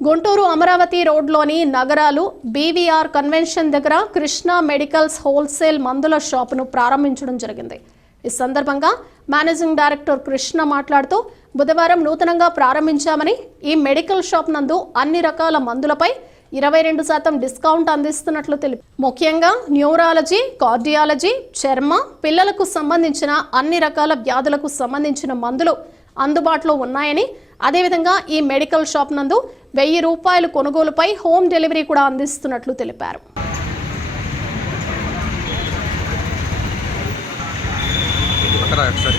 గుంటూరు అమరావతి రోడ్లోని నగరాలు BVR convention దగ్గర కృష్ణ మెడికల్స్ హోల్సేల్ మందుల షాపును ప్రారంభించడం జరిగింది. ఈ సందర్భంగా మేనేజింగ్ డైరెక్టర్ కృష్ణ మాట్లాడుతూ బుధవారం నూతనంగా ప్రారంభించామని ఈ మెడికల్ షాప్ నందు అన్ని రకాల మందులపై ఇరవై రెండు శాతం డిస్కౌంట్ అందిస్తున్నట్లు తెలిపి ముఖ్యంగా న్యూరాలజీ కార్డియాలజీ చర్మ పిల్లలకు సంబంధించిన అన్ని రకాల వ్యాధులకు సంబంధించిన మందులు అందుబాటులో ఉన్నాయని అదేవిధంగా ఈ మెడికల్ షాప్ నందు వెయ్యి రూపాయలు కొనుగోలుపై హోమ్ డెలివరీ కూడా అందిస్తున్నట్లు తెలిపారు. ఒకసారి.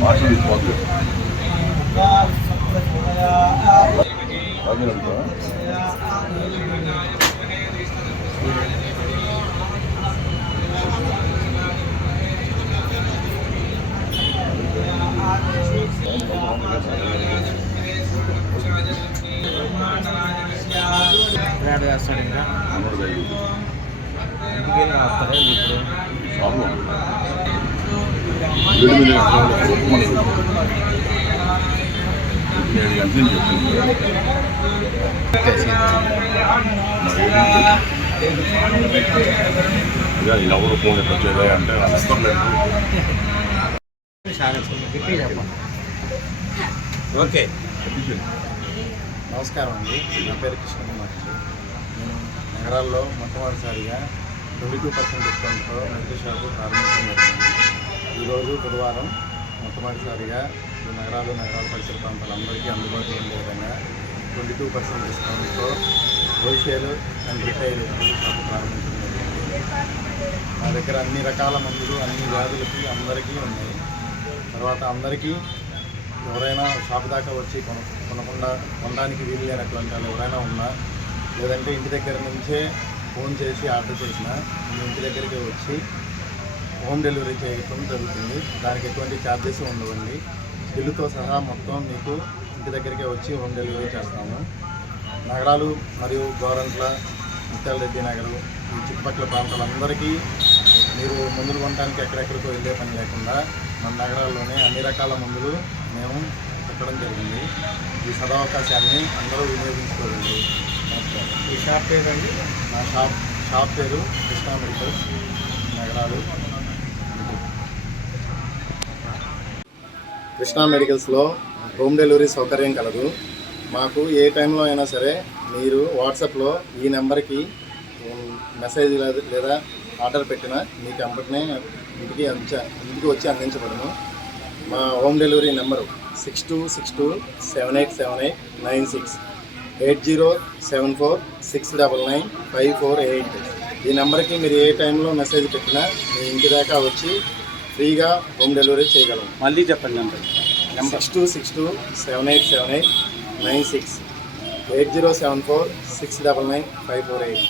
మార్షల్ తీసుకోవద్దు యాడ్ చేస్తాడు ఇంకా ఇంటికి వెళ్ళి ఇప్పుడు ఎవరు ఫోన్ ఎట్లా చేయాలి అంటే ఓకే నమస్కారం అండి. నా పేరు కృష్ణకుమార్ అండి. నేను నగరాల్లో మొట్టమొదటిసారిగా ట్వంటీ టూ పర్సెంట్ డిస్కౌంట్తో మెడికల్ షాపు ప్రారంభించడం జరిగింది. ఈరోజు బుధవారం మొట్టమొదటిసారిగా నగరాలు నగరాల పరిసర ప్రాంతాలందరికీ అందుబాటులో ఉండే విధంగా twenty two percent డిస్కౌంట్తో wholesale and retail medical shop ప్రారంభించడం జరిగింది. మా దగ్గర అన్ని రకాల మందులు అన్ని వ్యాధులకి అందరికీ ఉన్నాయి. తర్వాత అందరికీ ఎవరైనా షాప్ దాకా వచ్చి కొన కొనకుండా కొనడానికి వీలు లేనటువంటి వాళ్ళు ఎవరైనా ఉన్నా లేదంటే ఇంటి దగ్గర నుంచే ఫోన్ చేసి ఆర్డర్ చేసినా ఇంటి దగ్గరికి వచ్చి హోమ్ డెలివరీ చేయడం జరుగుతుంది. దానికి ఎటువంటి ఛార్జెస్ ఉండవండి. బిల్లుతో సహా మొత్తం మీకు ఇంటి దగ్గరికే వచ్చి హోమ్ డెలివరీ చేస్తాము. నగరాలు మరియు గోరంట్ల ముత్యాలరెడ్డి నగరు ఈ చుట్టుపక్కల ప్రాంతాలందరికీ మందులు కొనడానికి ఎక్కడెక్కడికో వెళ్ళే పని లేకుండా మన నగరాల్లోనే అన్ని రకాల మందులు మేము పెట్టడం జరిగింది. ఈ సదవకాశాన్ని అందరూ నమస్కారం. ఈ షాప్ పేరండి? నా షాప్ షాప్ పేరు కృష్ణా మెడికల్స్ నగరాలు. కృష్ణా మెడికల్స్లో హోమ్ డెలివరీ సౌకర్యం కలదు. మాకు ఏ టైంలో అయినా సరే మీరు వాట్సాప్లో ఈ నెంబర్కి మెసేజ్ లేదా- లేదా ఆర్డర్ పెట్టినా మీకు వెంటనే ఇంటికి అంచ ఇంటికి వచ్చి అందించబడును. మా home delivery number six two six two seven eight seven eight nine six eight zero seven four six double nine five four eight. ఈ నెంబర్కి మీరు ఏ టైంలో మెసేజ్ పెట్టినా మీ ఇంటి దాకా వచ్చి ఫ్రీగా హోమ్ డెలివరీ చేయగలం మళ్ళీ చెప్పండి number. Six two six two seven eight seven eight nine six eight zero seven four six double nine five four eight.